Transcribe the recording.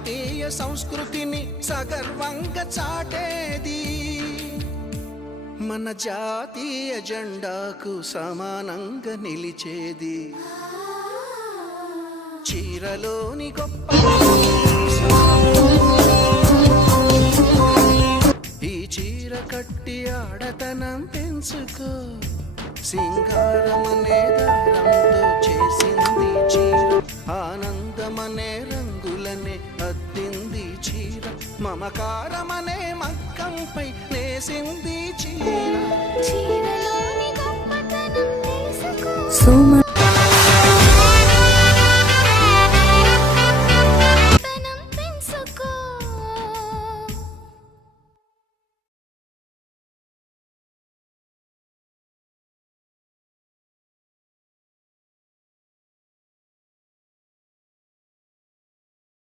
భారతీయ సంస్కృతిని సగర్వంగా చాటేది, మన జాతీయ జెండాకు సమానంగా నిలిచేది. చీరలోని గొప్ప ఈ చీర కట్టి ఆడతనం పెంచుకో, సింగారమనే దారంతో చేసింది చీర, ఆనందమనే రంగులనే అద్దింది చీర, మమకారమనే మక్కంపై నేసింది చీర. చీరలోని గొప్పతనం తెలుసుకో.